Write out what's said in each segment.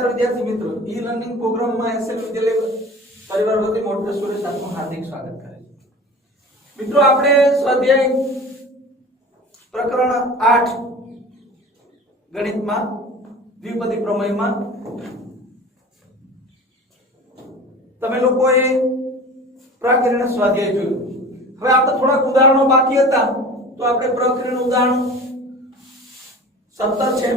નમસ્કાર વિદ્યાર્થી મિત્રો, ઈ લર્નિંગ પ્રોગ્રામમાં એસએલ વિદ્યાલય પરિવાર વતી મોન્ટેસોરી શાળામાં હાર્દિક સ્વાગત કરે છે. મિત્રો આપણે સ્વાધ્યાય પ્રકરણ 8 ગણિતમાં દ્વિપદી પ્રમેયમાં તમે લોકોએ પ્રકરણ સ્વાધ્યાય જોયું. હવે આપણે થોડાક ઉદાહરણો બાકી હતા તો આપણે પ્રકરણ ઉદાહરણ 17 છે.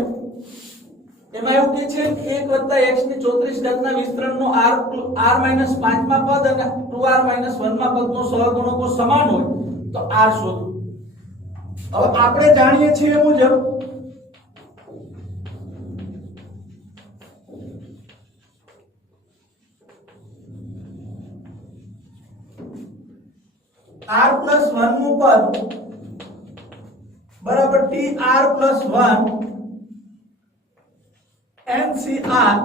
એમાં એવું કે છે 1 + x ની 34 ઘાતના વિસ્તરણનો r - 5 માં પદ અને 2r - 1 માં પદનો સહગુણકો સમાન હોય તો r શોધો. હવે આપણે જાણીએ છીએ એ મુજબ r + 1 નું પદ બરાબર tr + 1 NCR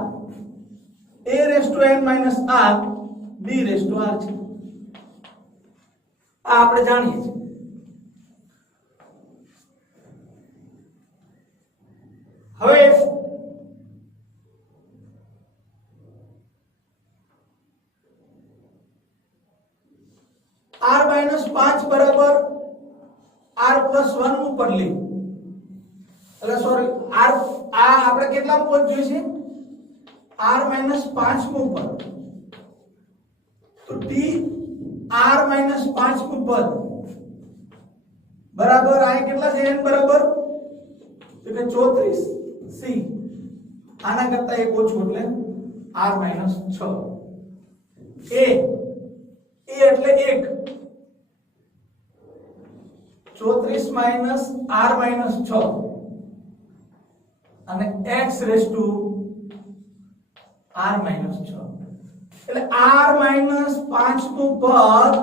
a raised to n minus r b raised to r છે. આ આપણે જાણીએ છીએ. હવે r - 5 બરાબર r + 1 નું પદ લે. એટલે સોરી r આ આપણે કેટલા પદ જોઈએ છે? r - 5 નું પદ. તો t r - 5 નું પદ બરાબર આ કેટલા છે? n બરાબર એટલે 34 c. આના કરતા એક ઓછું એટલે r - 6. a એટલે 1 34 - r - 6 અને x raised to r - 6. એટલે r - 5 નું પદ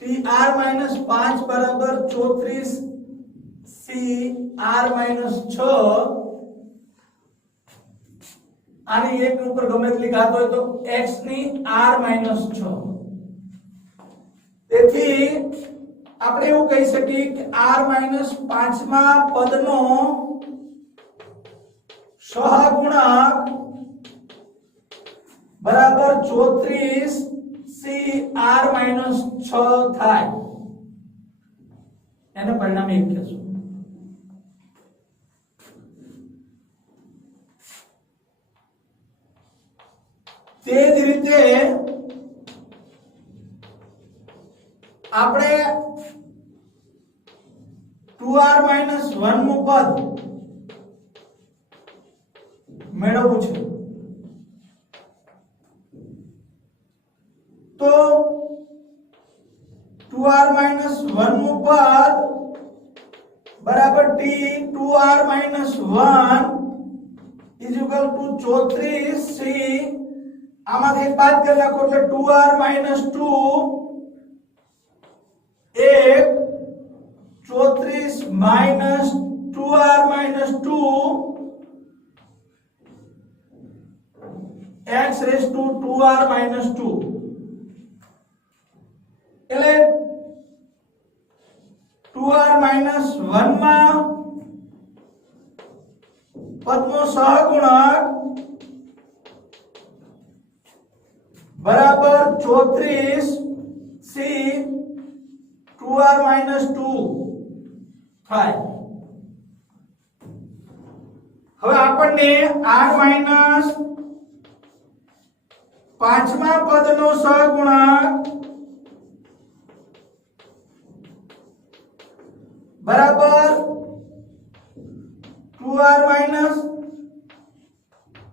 tr - 5 બરાબર 34 c r - 6. આની એક ઉપર ગમે તેટલી ઘાત હોય તો x ની r - 6. તેથી આપણે એવું કહી શકીએ કે r - 5 માં પદનો સહગુણક બરાબર 34 c r - 6 થાય. એને પરિણામ 1 કહેશું. તે જ રીતે આપણે 2r - 1 નું પદ મેળવવું છે. તો 2r - 1 નું પદ બરાબર t 2r - 1 = 34 c. આમાંથી બાદ કરી નાખો એટલે 2r - 2 1 34 - 2r - 2 x raised to 2r - 2. એટલે 2r - 1 માં પદનો સહગુણક બરાબર 34 c 2r - 2 થાય. હવે આપણને r - 5 માં પદનો સહગુણક બરાબર 2r -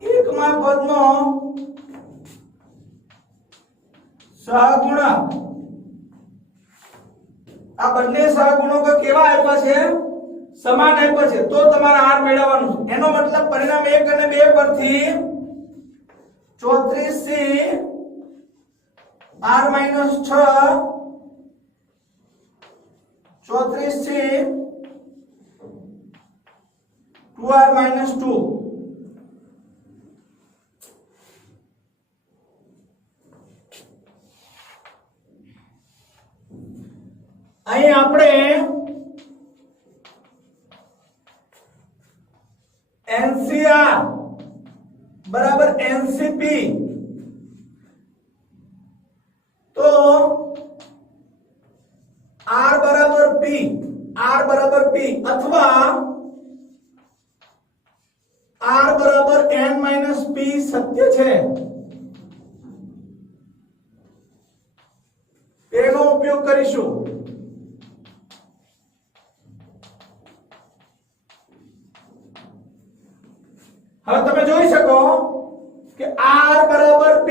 1 માં પદનો સહગુણક. આ બંને સહગુણકો કેવા આપ્યા છે? સમાન આપ્યા છે. તો તમારે r મેળવવાનું છે. એનો મતલબ પરિણામ 1 અને 2 પરથી 34 c r - 6 34 c 2r - 2. અહીં આપણે NCR बराबर NCP तो R बराबर P अथवा R बराबर N-P सत्य है એનો ઉપયોગ કરીશું હવે તમે જોઈ શકો કે R બરાબર P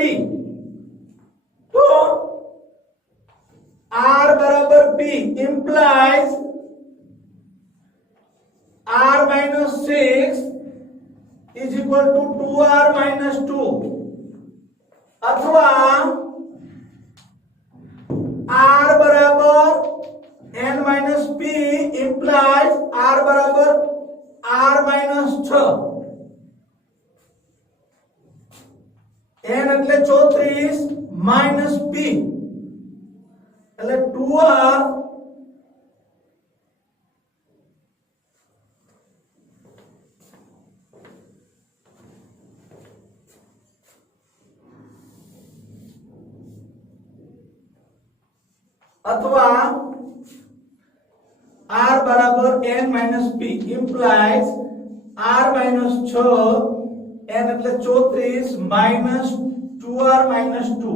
તો R બરાબર P implies R minus 6 is equal to 2R minus 2 अथवा R बराबर N minus P implies R बराबर R minus 6 N એટલે 34 minus P એટલે 2R अथवा R बराबर N minus P implies R minus 6 N એટલે 34 minus 2R minus 2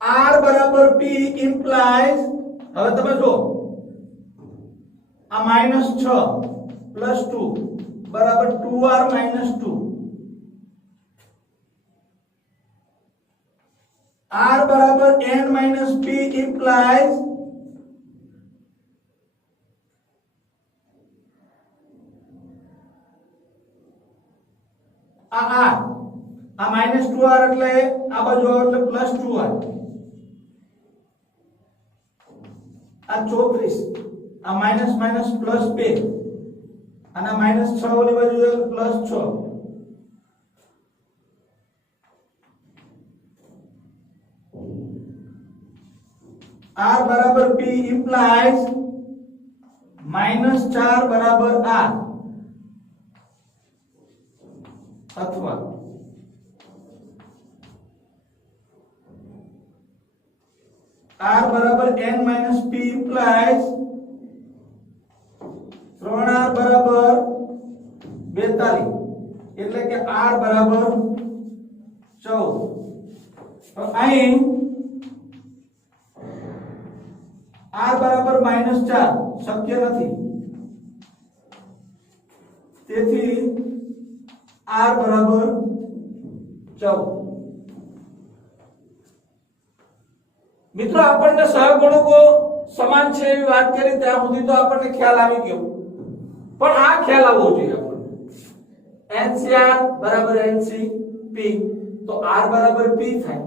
R बराबर P implies હવે તમે જો આ -6 plus 2 बराबर 2R minus 2 R बराबर N minus P implies આ -2R એટલે આ બાજુ એટલે +2R આ 34 આ માઈનસ માઈનસ +2 અને -6 ઓલી બાજુ +6 R बराबर P implies -4 बराबर R अथवा R बराबर N minus P implies 3R बराबर 42 એટલે કે R बराबर 14 તો અહીં R बराबर -4 શક્ય નથી તેથી R बराबर 14 મિત્રો આપણને સહગુણકો સમાન છે એવી વાત કરી ત્યાં સુધી તો આપણને ખ્યાલ આવી ગયો પણ આ ખ્યાલ આવવો જોઈએ આપણને NCR બરાબર NCP તો R બરાબર P થાય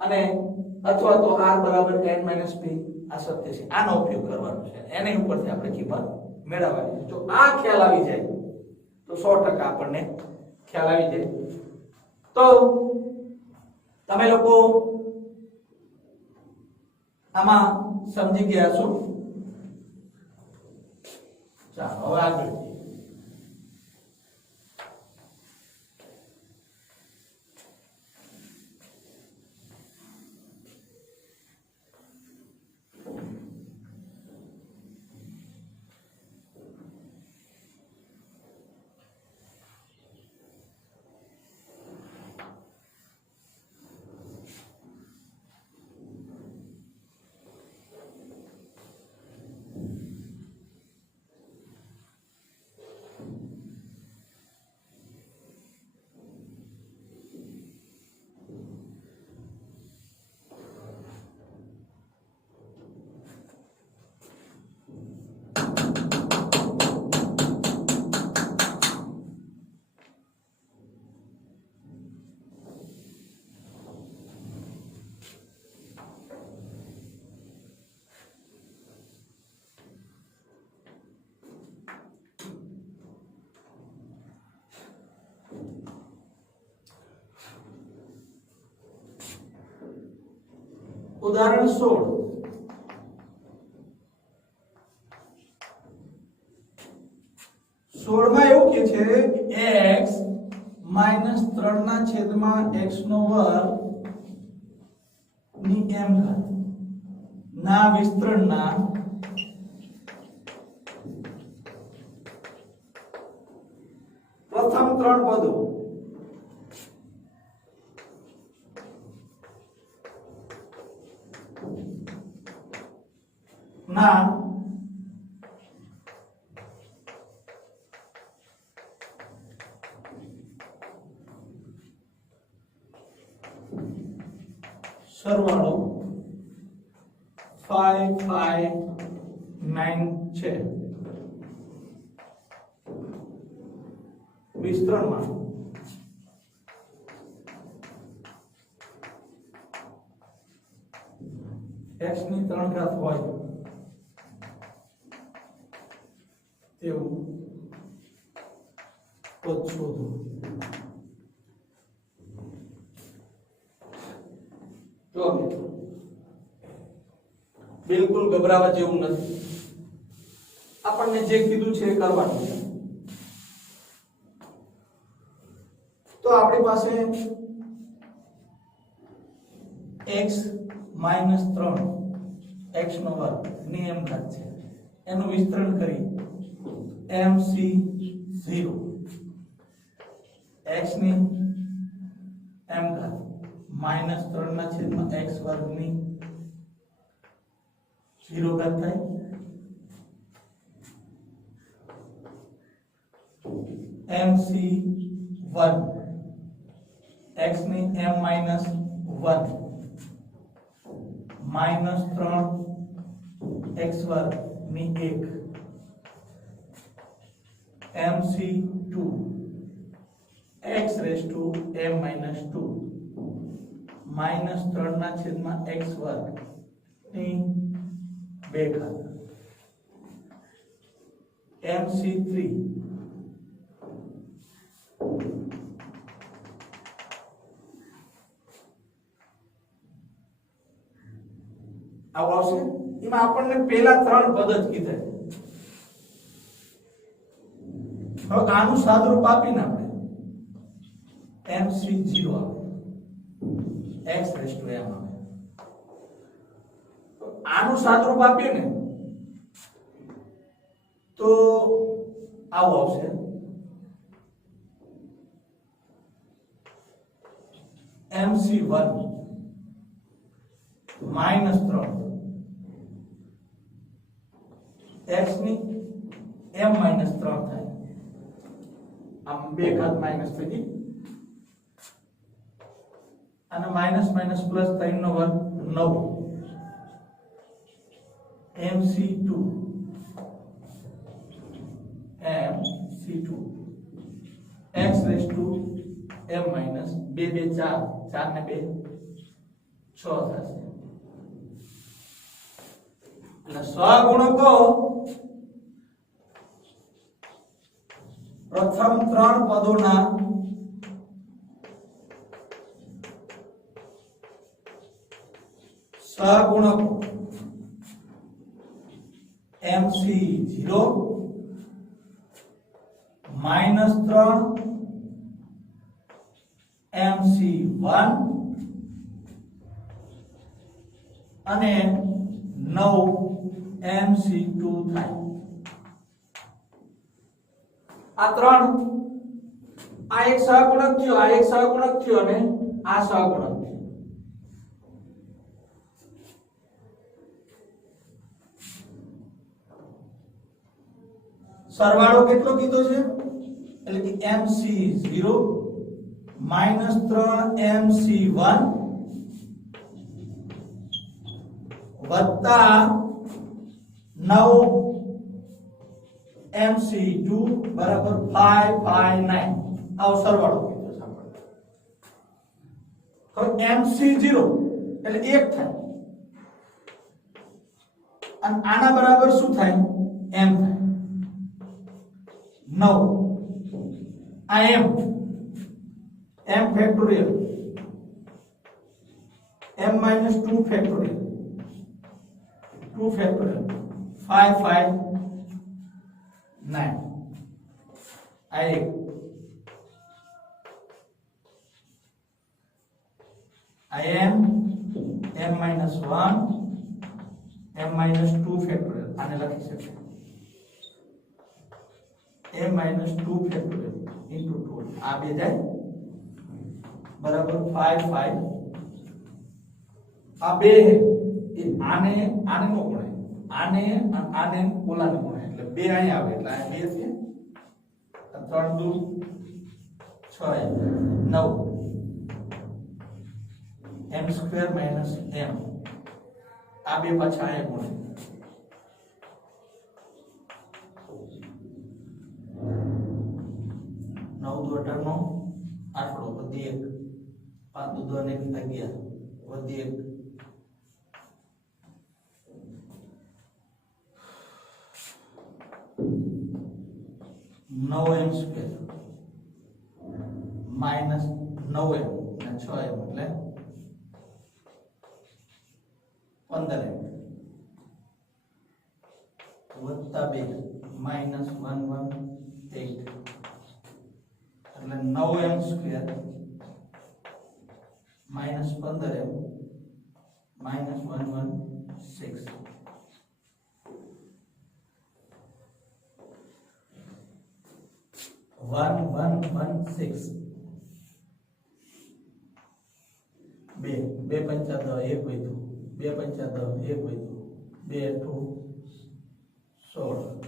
અને અથવા તો R બરાબર N - P આ સત્ય છે આનો ઉપયોગ કરવાનો છે એની ઉપરથી આપણે કિંમત મેળવવાની છે જો આ ખ્યાલ આવી જાય તો 100% આપણને ખ્યાલ આવી જાય તો તમે લોકો આમાં સમજી ગયા છો ચાલો હવે આગળ उदाहरण 16 16 માં એવું કે છે x માઈનસ 3 ના છેદમાં x નો વર્ગ ની m ઘાત ના વિસ્તરણના પ્રથમ 3 પદો ના સરવાળો 559 છે. વિસ્તરણમાં x ની 3 ઘાત હોય તેવું પદ શોધો. જો મિત્રો બિલકુલ ગભરાવા જેવું નથી. આપણને જે કીધું છે એ કરવાનું છે. તો આપણી પાસે x માઈનસ 3 x નો વર્ગ ની m ઘાત છે. એનું વિસ્તરણ કરી mc0 x ની m ઘાત માઈનસ 3 ના છેદમાં x વર્ગ ની 0 ઘાત થાય. mc1 x ની m માઈનસ 1 માઈનસ 3 x વર્ગ ની 1 mc2 x raise to m minus 2 minus 3 ના છેદમાં x વર્ગ ની 2 ઘાત mc3 આવું આવશે. એમાં આપણને પહેલા 3 પદ જ કીધા. હવે આનું સાદરૂપ આપીને આપણે mc0 આવે x રેઝ ટુ m આવે. તો આનું સાદરૂપ આપીએ ને તો આવું આવશે mc1 માઈનસ 3 x ની m માઈનસ 3 થાય. આમ 2 ઘાત માઈનસ થઈ ગઈ અને માઈનસ માઈનસ પ્લસ 3 નો વર્ગ 9 mc2 x raise to m minus 2 2 4 4 ને 2 6 થશે. એટલે સહગુણકો પ્રથમ 3 પદોના સહગુણકો mc0 માઈનસ 3 mc1 અને 9 mc2 થાય. આ 3 આ એક સહગુણક થયો, આ એક સહગુણક થયો અને આ સહગુણક થયો. સરવાળો કેટલો કીધો છે એટલે કે mc0 માઈનસ 3 mc1 વત્તા 9 mc2 બરાબર 559. આવો સરવાળો કીધો છે આપણે. હવે mc0 એટલે 1 થાય અને આના બરાબર શું થાય m થાય 9 આ m factorial m minus 2 factorial 559. આ એક m minus 1 m minus 2 factorial આને લખી શકાય m minus 2 ફેક્ટોરિયલ into 2 આ બે જાય બરાબર 5 5 આ બે એ આને આને નો ગુણાય આને આને ઓલાને ગુણાય એટલે બે અહીં આવે એટલે આ બે છે 3 2 6 9 m square minus m આ બે પાછા અહીં ગુણાય 9 દુ 18 આઠડો વધી 1 5 દુ 2 ને 11 વધી 1 9m square minus 9m અને 6m એટલે 15m વત્તા 2 minus 118 એટલે 9m square minus 15m minus 116 1116 બે બે પંચા 10 એક વધ્યું બે પંચા 10 એક વધ્યું બે અઠ્ઠું 16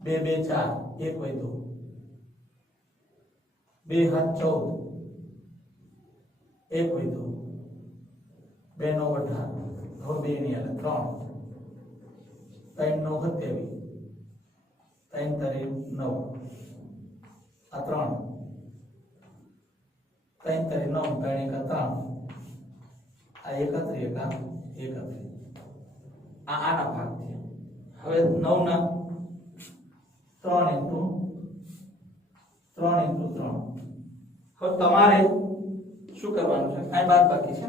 બે બે 4 એક વધ્યું બે હાથ 14 એક વધ્યું બે 9 18 હવે બે ની આલે 3 3 9 27 3 તારી 9 આ 3 3 તારી 9 3 1 3 આ 31 આ 31 આ આના ભાગ છે હવે 9 ના 3 into 3 હવે તમારે શું કરવાનું છે આ બાદબાકી છે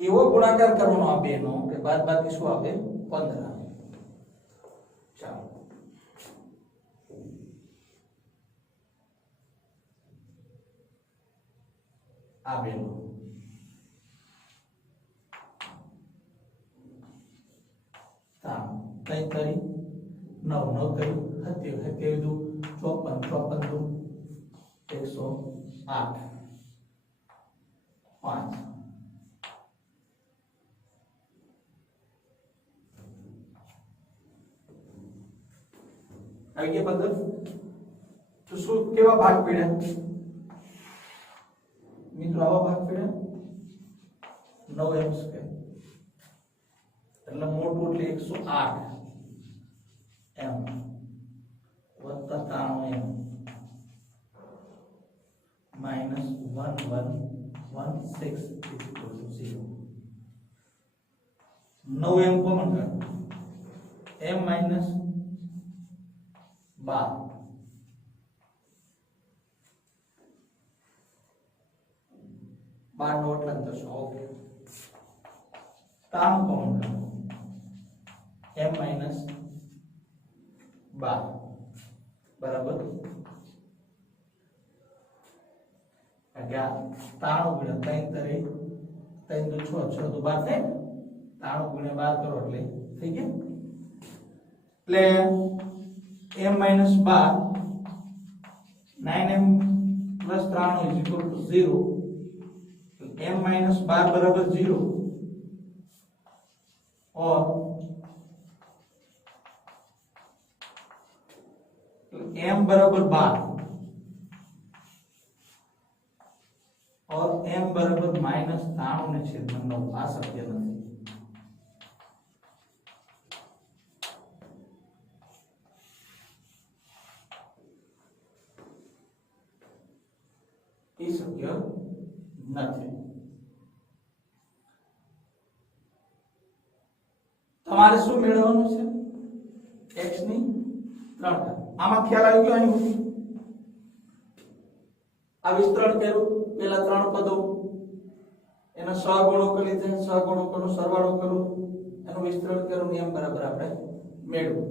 એવો ગુણાકાર કરવાનો આ બે નો કે બાદબાકી શું આવે 15 ચાલો આ બે નો કઈ કરી 9 9 કરી 27 દુ 54 દુ 108 5 આવી ગયા પદ્ધત તો શું કેવા ભાગ પડ્યા મિત્રો આવા ભાગ પડ્યા 9m સ્ક્વેર એટલે મોટું એટલે 108 m વત્તા 93m minus 1116 is equal to 0 9m common કાઢો m minus 12 12 નોટ લખશો ઓકે 93 કોમન કાઢો m minus 12 બરાબર 93 ગુણ્યા 3 તરી 3 દુ 6 6 દુ 12 થાય 93 ગુણ્યા 12 કરો એટલે થઈ ગયું એટલે m minus 12 9m plus 93 is equal to 0 m minus 12 बराबर 0 और m बराबर 12 और m बराबर माइनस 93 ने छेदમાં 9 आ शक्य નથી એ શક્ય નથી તમારે શું મેળવવાનું છે x ની 3 ઘાત આમાં ખ્યાલ આવી ગયો અહીં આ વિસ્તરણ કર્યું પેલા 3 પદો એનો સહગુણો કરી લીધા સહગુણકોનો સરવાળો કરો એનું વિસ્તરણ કર્યું નિયમ બરાબર આપણે મેળવ્યું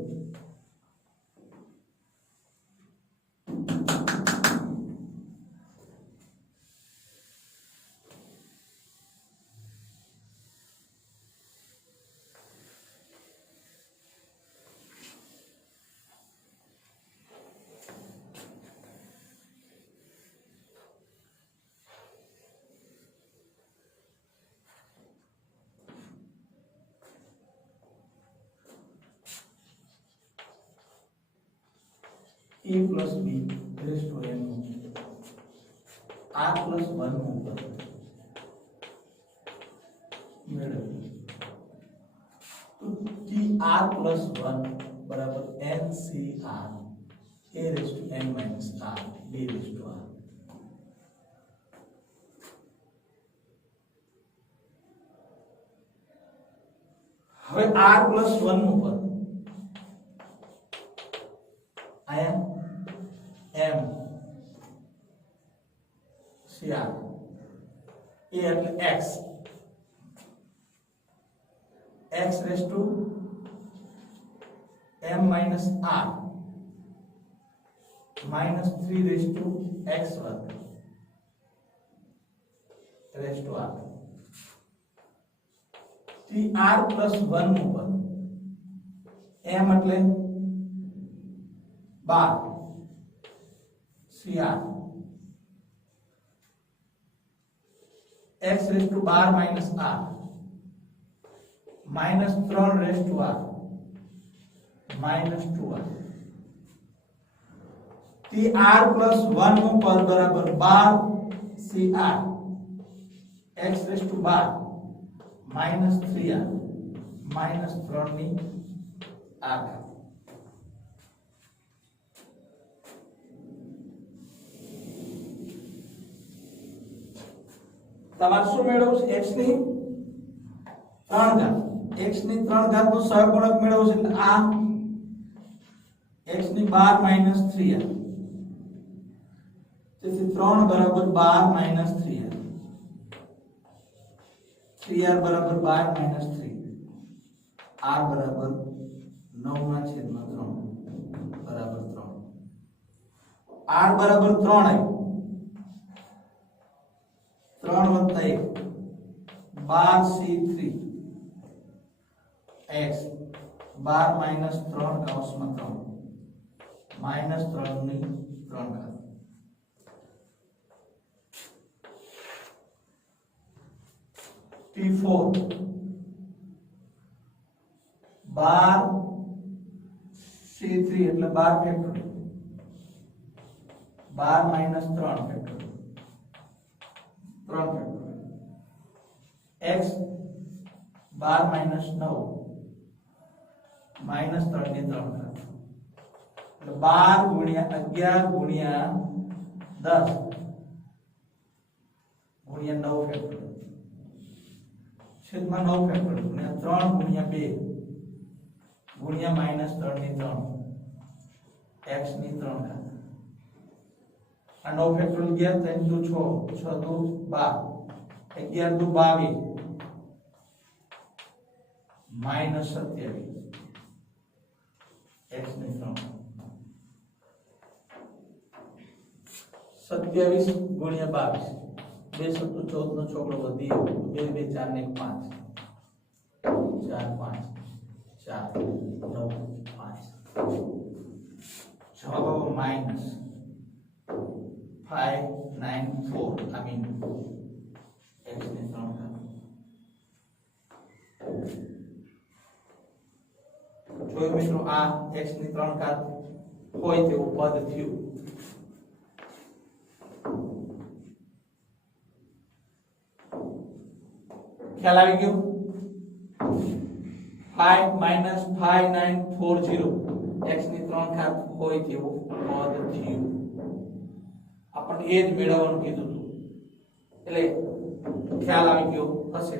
a plus b raised to n r plus 1 ઉપર મેળવીએ તો tr plus 1 બરાબર ncr a raised to n minus r b raised to r. હવે r plus 1 ઉપર આયા m cr a એટલે x x raised to m minus r minus 3 raised to x વર્ગ raised to r. tr plus 1 ઉપર m એટલે 12 cr x raised to 12 minus r minus 3 raised to r minus 2r. tr plus 1 નું પદ બરાબર 12 cr x raised to 12 minus 3r minus 3 ની આગળ. તમારે શું મેળવવું છે? x ની 3 ઘાત. x ની 3 ઘાત નો સહગુણક મેળવવો છે એટલે આ x ની 12 minus 3r. તેથી 3 બરાબર 12 minus 3r. 3r બરાબર 12 minus 3. r બરાબર 9/3 બરાબર 3. r બરાબર 3 આવ્યું. 3 વત્તા 1 12c3 x 12 minus 3 કૌંસમાં 3 minus 3 ની 3 ઘાત. t4 12c3 એટલે 12 factorial 12 minus 3 factorial 3 factorial x 12 minus 9 minus 3 ની 3 ઘાત એટલે 12 ગુણ્યા 11 ગુણ્યા 10 ગુણ્યા 9 ફેક્ટોરિયલ છેદમાં 9 ફેક્ટોરિયલ ગુણ્યા 3 ગુણ્યા 2 ગુણ્યા minus 3 ની 3 x ની 3 ઘાત. આ 9 ફેક્ટોરિયલ ગયા 3 દુ 6 6 દુ 12 11 દુ 22 minus 27 x ની 3 27 ગુણ્યા 22 2 સત્તુ 14 નો ચોકડો વધી 2 2 4 ને 5 4 5 4 9 5 જવાબ minus 594 I mean x ની 3 ઘાત. જોયું મિત્રો આ x ની 3 ઘાત હોય તેવું પદ થયું. ખ્યાલ આવી ગયો? 5 minus 5940 x ની 3 ઘાત હોય તેવું પદ થયું. આપણને એ જ મેળવવાનું કીધું હતું એટલે ખ્યાલ આવી ગયો હશે.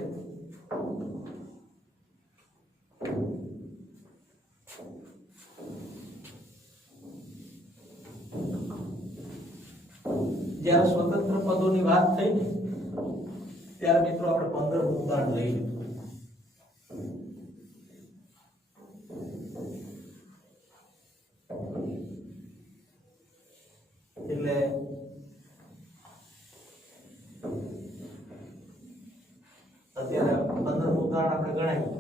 જ્યારે સ્વતંત્ર પદોની વાત થઈ ને ત્યારે મિત્રો આપણે 15 ઉદાહરણ લઈ લીધું. ઉદાહરણ આપણે ગણાવ્યું.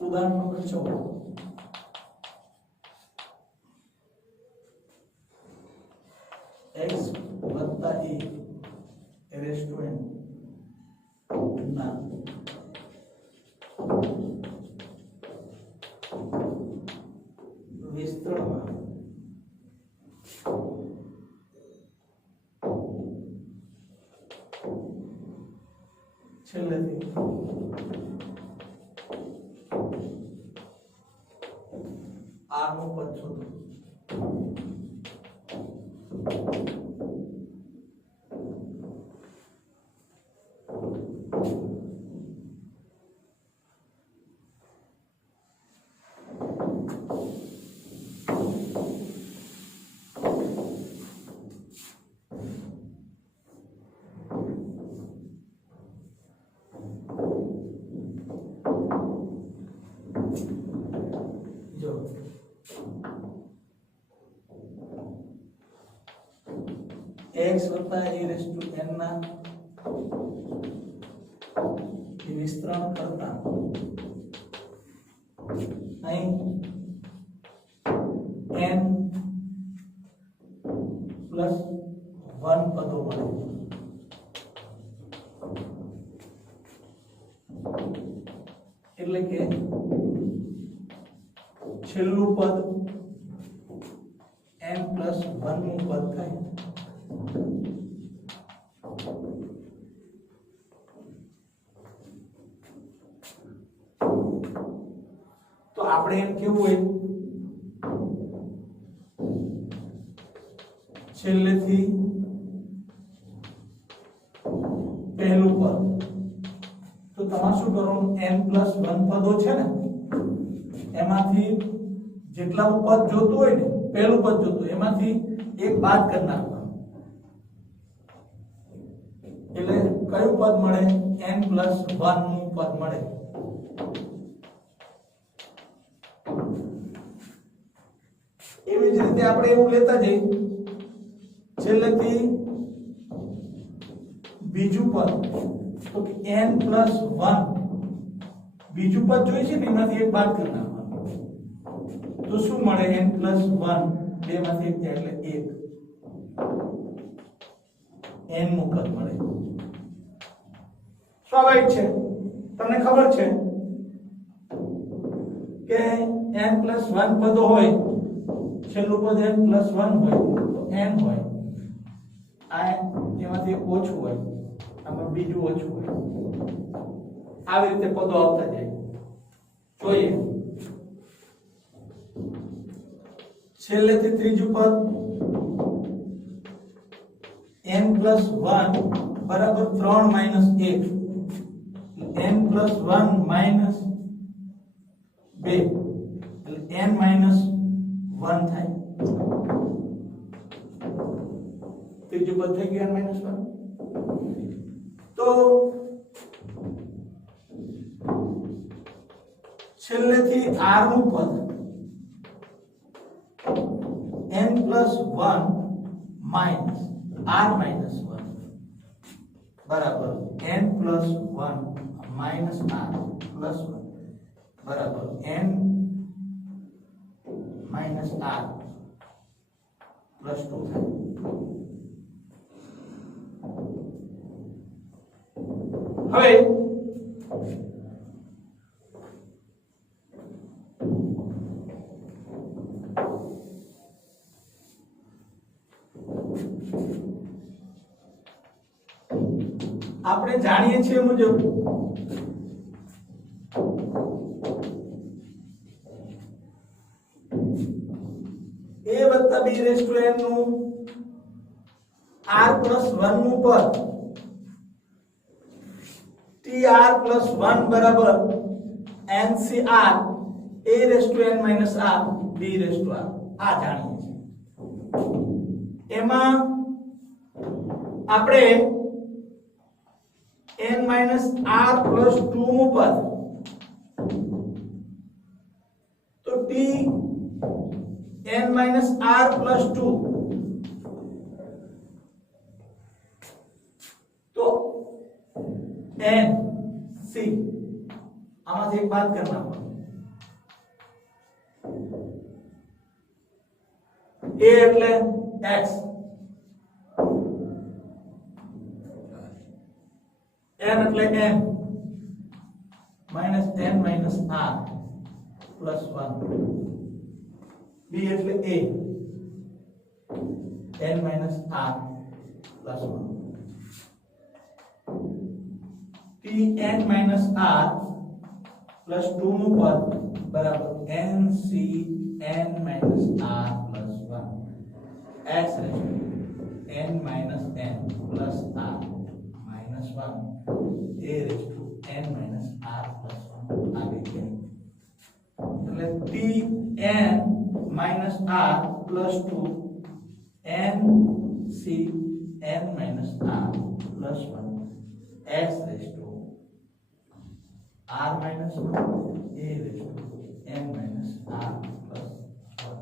ઉદાહરણ નંબર 14. x વત્તા a રેઝ ટુ n ના વિસ્તરણમાં છેલ્લેથી r નું પદ શોધો. જો x વત્તા a રેઝ ટુ n ના વિસ્તરણ કરતા અહીં n પ્લસ 1 પદો મળે. એટલે કે છેલ્લું પદ n પ્લસ 1 નું પદ થાય. તો આપણે એમ કેવું હોય છેલ્લેથી પહેલું પદ. તો તમારે શું કરવાનું, n પ્લસ 1 પદો છે ને એમાંથી જેટલા પદ જોતું હોય ને પહેલું પદ જોતું એમાંથી એક બાદ કરી નાખવાનું. એટલે કયું પદ મળે, n પ્લસ 1 નું પદ મળે. એવી જ રીતે આપણે એવું લેતા જઈએ છેલ્લેથી બીજું પદ. તો n પ્લસ 1 બીજું પદ જોઈએ છે ને એમાંથી એક બાદ કરી નાખવાનું. તો શું મળે, n પ્લસ 1 બે માંથી એક જાય એટલે 1 n નું પદ મળે. સ્વાભાવિક છે, તમને ખબર છે કે n પ્લસ 1 પદો હોય, છેલ્લું પદ n પ્લસ 1 હોય તો n હોય, આ એમાંથી એક ઓછું હોય, આમાં બીજું ઓછું હોય. આવી રીતે પદો આવતા જાય. જોઈએ છેલ્લેથી ત્રીજું પદ n પ્લસ 1 બરાબર 3 માઇનસ 1, n પ્લસ 1 માઇનસ 2 એટલે n માઇનસ 1 થાય. ત્રીજું પદ થઈ ગયું n માઇનસ 1. તો છેલ્લેથી r નું પદ n plus 1 minus r minus 1 બરાબર n plus 1 minus r plus 1 બરાબર n માઇનસ r પ્લસ 2 થાય. હવે આપણે જાણીએ છીએ મુજબ a વત્તા b રેઝ ટુ n નું r પ્લસ 1 નું પદ tr પ્લસ 1 બરાબર ncr a raised to n minus r b raised to r આ જાણીએ છીએ. એમાં આપણે n minus r plus 2 નું પદ તો t n minus r plus 2 तो n c આમાંથી એક બાદ કરना a એટલે x n એટલે n minus n minus r plus 1 b એટલે a n minus r plus 1 t n minus r plus 2 નું પદ બરાબર n c n minus r plus 1 x raised to n minus n plus r minus 1 a raised to n minus r plus 1 આવી ગઈ. એટલે t n minus r plus 2 n c n minus r plus 1 x raised to r minus 1 a raised to n minus r plus 1.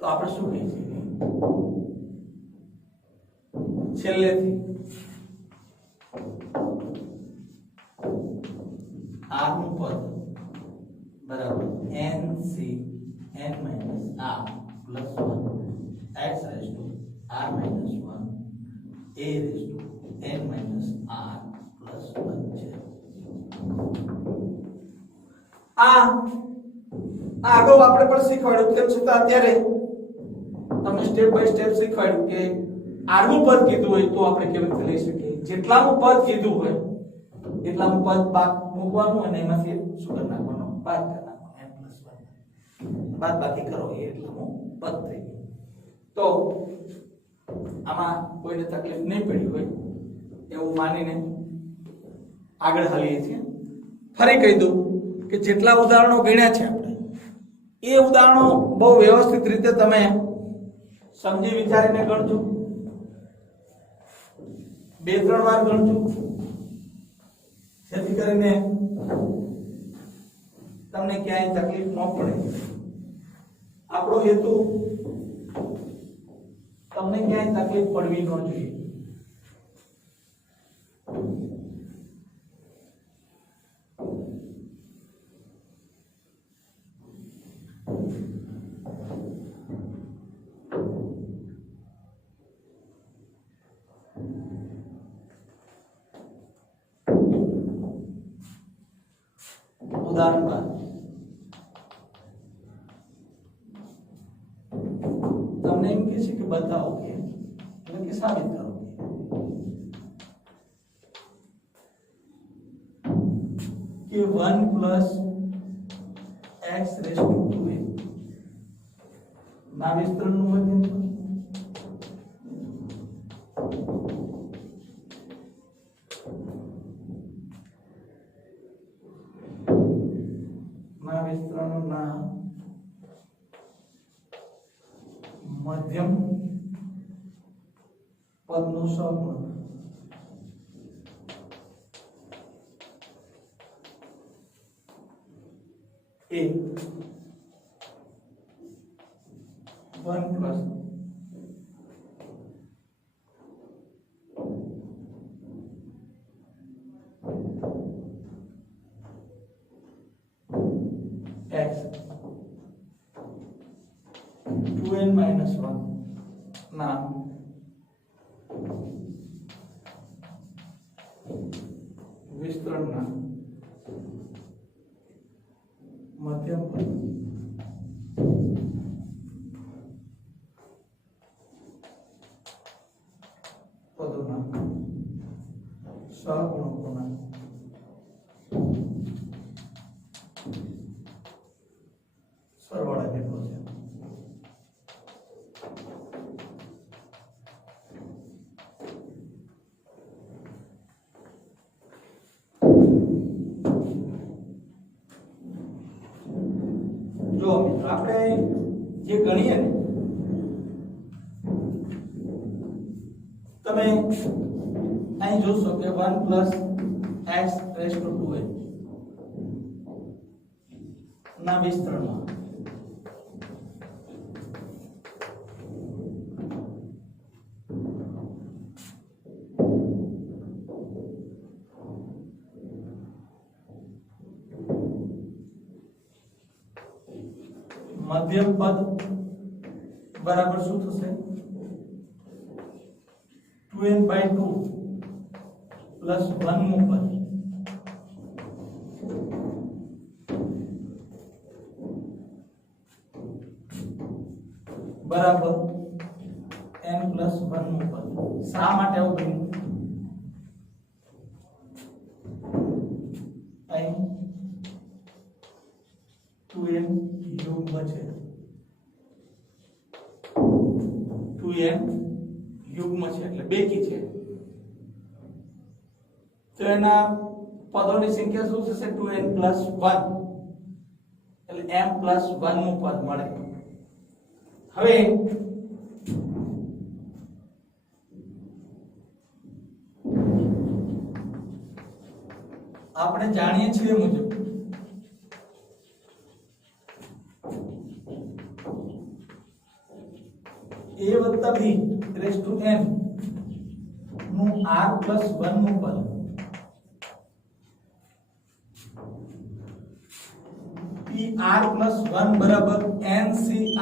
તો આપણે શું કહીએ છીએ છેલ્લેથી r નું પદ બરાબર n c n minus r plus 1 x raised to r minus 1 a raised to n minus r plus 1 છે. આગળ આપણે પણ શીખવાડ્યું તેમ છતાં અત્યારે તમને સ્ટેપ બાય સ્ટેપ શીખવાડ્યું કે r નું પદ કીધું હોય તો આપણે કેવી રીતે લઈ શકીએ. જેટલાનું પદ કીધું હોય એટલાનું પદ બાદ મૂકવાનું અને એમાંથી શું કરી નાખવાનું બાદ કરી નાખવાનું n plus 1 બાદ બાકી કરો એટલાનું પદ થઈ ગયું. તો આમાં કોઈને તકલીફ નહીં પડી હોય એવું માનીને આગળ હાલીએ છીએ. ફરી કહી દઉં કે જેટલા ઉદાહરણો ગણ્યા છે આપણે એ ઉદાહરણો બહુ વ્યવસ્થિત રીતે તમે સમજી વિચારીને ગણજો, 2-3 વાર ગણજો જેથી કરીને તમને ક્યાંય તકલીફ ન પડે. આપણો હેતુ તમને ક્યાંય તકલીફ પડવી ન જોઈએ. ઉદાહરણ બાદ તમને એમ કહે છે કે બતાવો કે એટલે કે સાબિત કરો કે 1 plus x raised to 2a ના વિસ્તરણનું મધ્યમ વિસ્તરણના મધ્યમ પદનું સહગુણક a 1 plus x 2n minus 1 ના વિસ્તરણના મધ્યમ પદ પદોના સહગુણકોના સરવાળા કેટલો છે. આપણે જે ગણીએ ને તમે અહીં જોશો કે 1 plus x raise two 2n ના વિસ્તરણમાં મધ્યમ પદ બરાબર શું થશે 2n/2 પ્લસ 1 મું પદ બરાબર n પ્લસ 1 મું પદ. શા માટે આવું બન્યું? અહીં 2n યુગ્મ છે, 2n યુગ્મ છે એટલે બેકી છે, તો એના પદોની સંખ્યા શું થશે? 2n પ્લસ 1 એટલે m પ્લસ 1 નું પદ મળે. હવે આપણે જાણીએ છીએ મુજબ a વત્તા b રેઝ ટુ n નું r પ્લસ 1 નું પદ pr પ્લસ 1 બરાબર ncr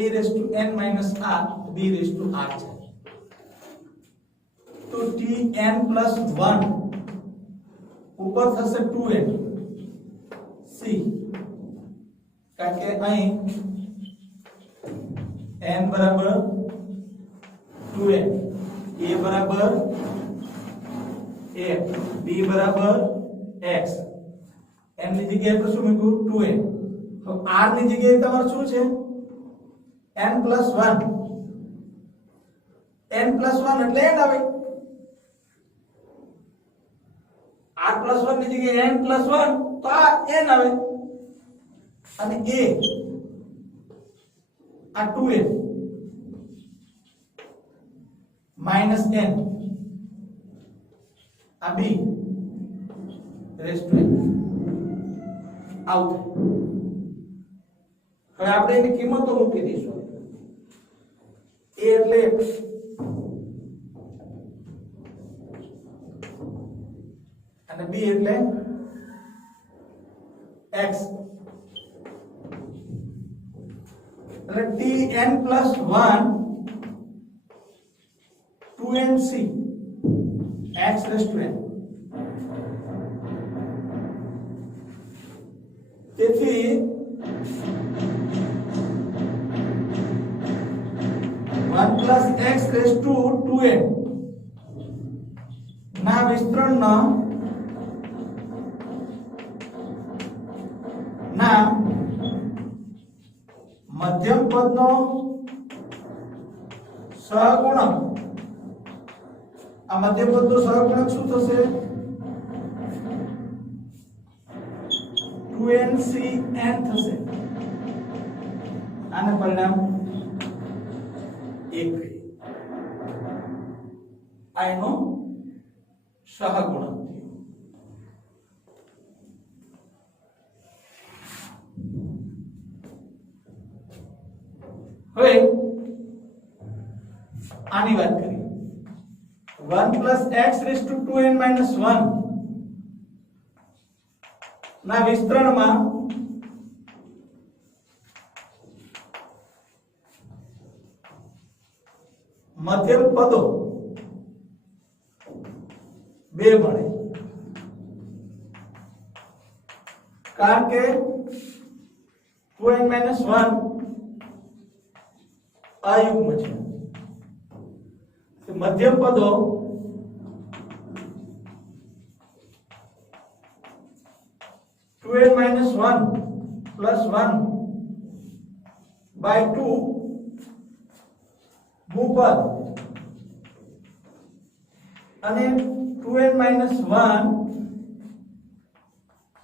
a raise to n minus r b raise to r છે. તો tn પ્લસ 1 ઉપર થશે 2n c કારણ કે અહીં n બરાબર 2n, a બરાબર 1, b બરાબર x, n ની જગ્યાએ પર શું મૂક્યું? 2n. તો r ની જગ્યાએ તમારે શું છે? n પ્લસ 1, n પ્લસ 1 એટલે n આવે. r પ્લસ 1 ની જગ્યાએ n પ્લસ 1 તો આ n આવે અને a આ 2n માઈનસ n આ b raise to n out. હવે આપણે એની કિંમતો મૂકી દઈશું. a એટલે અને b એટલે x એટલે tn plus 1 2nc x raised to n. તેથી 1 plus x raised to 2n ના વિસ્તરણના મધ્યમ પદનો સહગુણક. આ મધ્યમ પદનો સહગુણક શું થશે? 2ncn થશે. આને પરિણામ 1 આ એનો સહગુણક. હવે આની વાત કરીએ. 1 plus x raised to 2n minus 1 ના વિસ્તરણમાં મધ્યમ પદો 2 મળે કારણ કે 2n minus 1 અયુગ્મ છે. મધ્યમ પદો n minus 1 plus 1 by 2 મુપદ અને 2n minus 1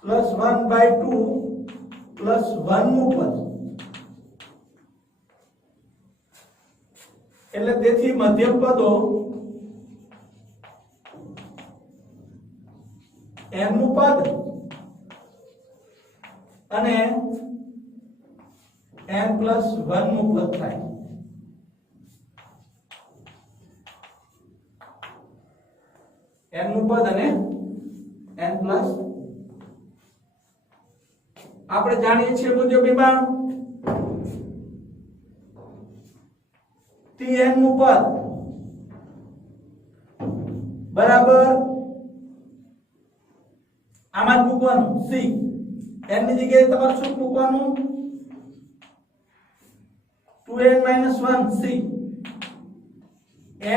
plus 1 by 2 plus 1 મુપદ એટલે તેથી મધ્યમ પદો n નું પદ અને n+1 નું પદ થાય. n નું પદ અને n+, આપણે જાણીએ છીએ મુજબ એમાં tn નું પદ બરાબર આમાં જ મૂકવાનું c, n ની જગ્યાએ તમારે શું મૂકવાનું 2n-1 c,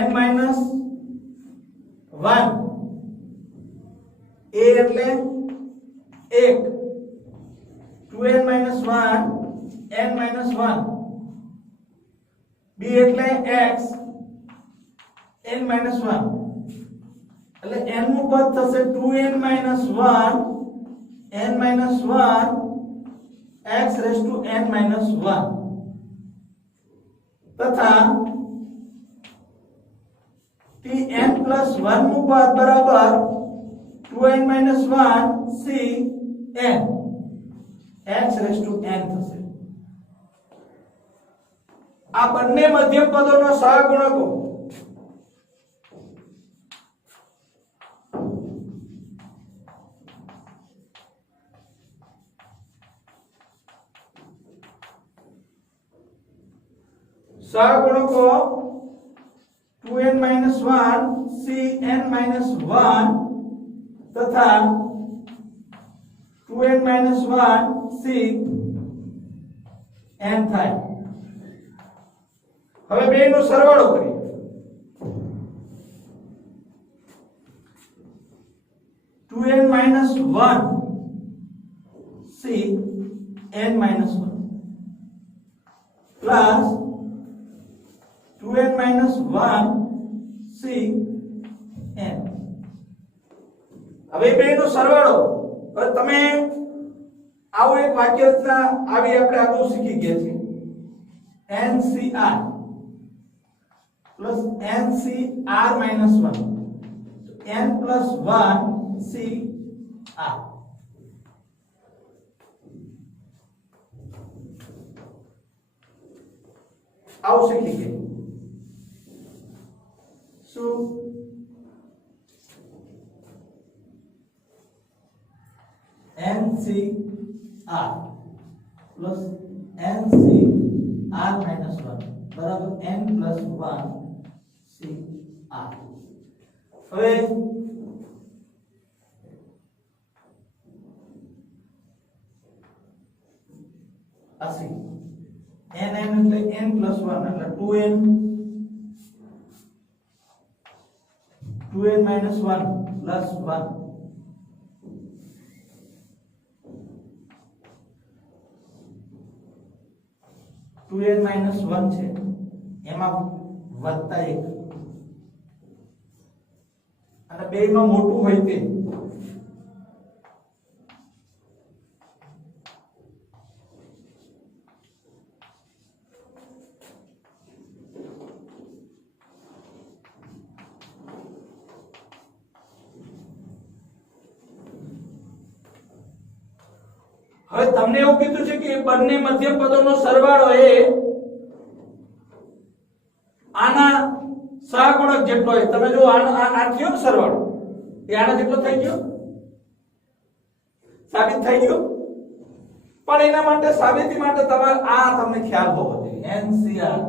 n-1 a એટલે 1, 2n-1 n-1, b એટલે x n-1 એટલે n નું પદ થશે 2n-1 n-1 x raised to n-1 તથા tn+1 નું પદ બરાબર 2n-1 c n x raised to n થશે. આ બંને મધ્યમ પદોનો સહગુણકો સહગુણકો 2n-1 cn-1 તથા 2n-1 c n થાય. હવે બેનો સરવાળો કરીએ. (2n-1 c n-1 plus 2n-1 c n). હવે બેનો સરવાળો. હવે તમે આવું એક વાક્ય રચના આવી આપણે આગળ શીખી ગયા છે. NCR plus NCR-1 n+1 CR. આવું શીખી ગયા. શું NCR plus NCR-1 બરાબર n+1 CR. હવે અસી n એટલે n+1 એટલે 2n 2n-1 plus 1 2n-1 છે એમાં વત્તા 1 અને બેમાં મોટું હોય તે હવે તમને એવું કીધું છે કે બંને મધ્યમ પદોનો સરવાળો એ આના સહગુણક જેટલો હોય. તમે જો આ થયો સરવાળો એ આના જેટલો થઈ ગયો, સાબિત થઈ ગયો. પણ એના માટે સાબિતી માટે તમારે આ તમને ખ્યાલ હોવો જોઈએ. NCR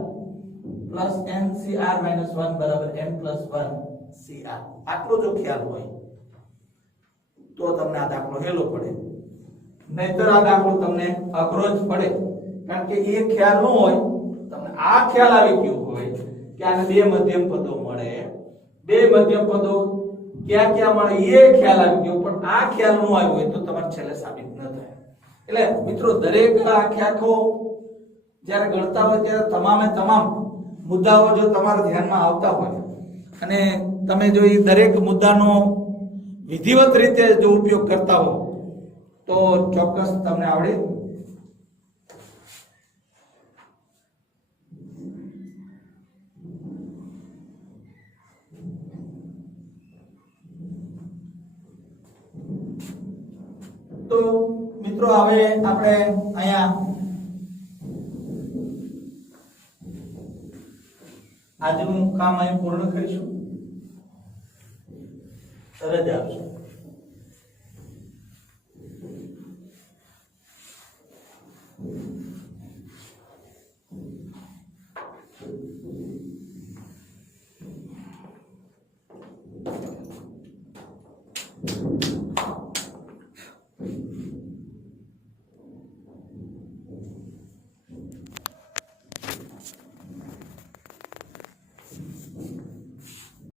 plus NCR-1 બરાબર n+1 CR. આટલો જો ખ્યાલ હોય તો તમને આ દાખલો હેલો પડે. નહીતર આ દાખલો તમને અઘરો જ પડે. કારણ કે એ ખ્યાલ ન હોય, તમને આ ખ્યાલ આવી ગયો હોય કે આને બે મધ્યમ પદો મળે, બે મધ્યમ પદો ક્યાં ક્યાં મળે એ ખ્યાલ આવી ગયો, પણ આ ખ્યાલ ન આવ્યો હોય તો તમારે છેલ્લે સાબિત ન થાય. એટલે મિત્રો દરેક આખો જ્યારે ગણતા હોય ત્યારે તમામે તમામ મુદ્દાઓ જો તમારા ધ્યાનમાં આવતા હોય અને તમે જો એ દરેક મુદ્દાનો વિધિવત રીતે જો ઉપયોગ કરતા હો તો ચોક્કસ તમને આવડે. તો મિત્રો હવે આપણે અહીંયા આજનું કામ અહીં પૂર્ણ કરીશું. રજા આપશો.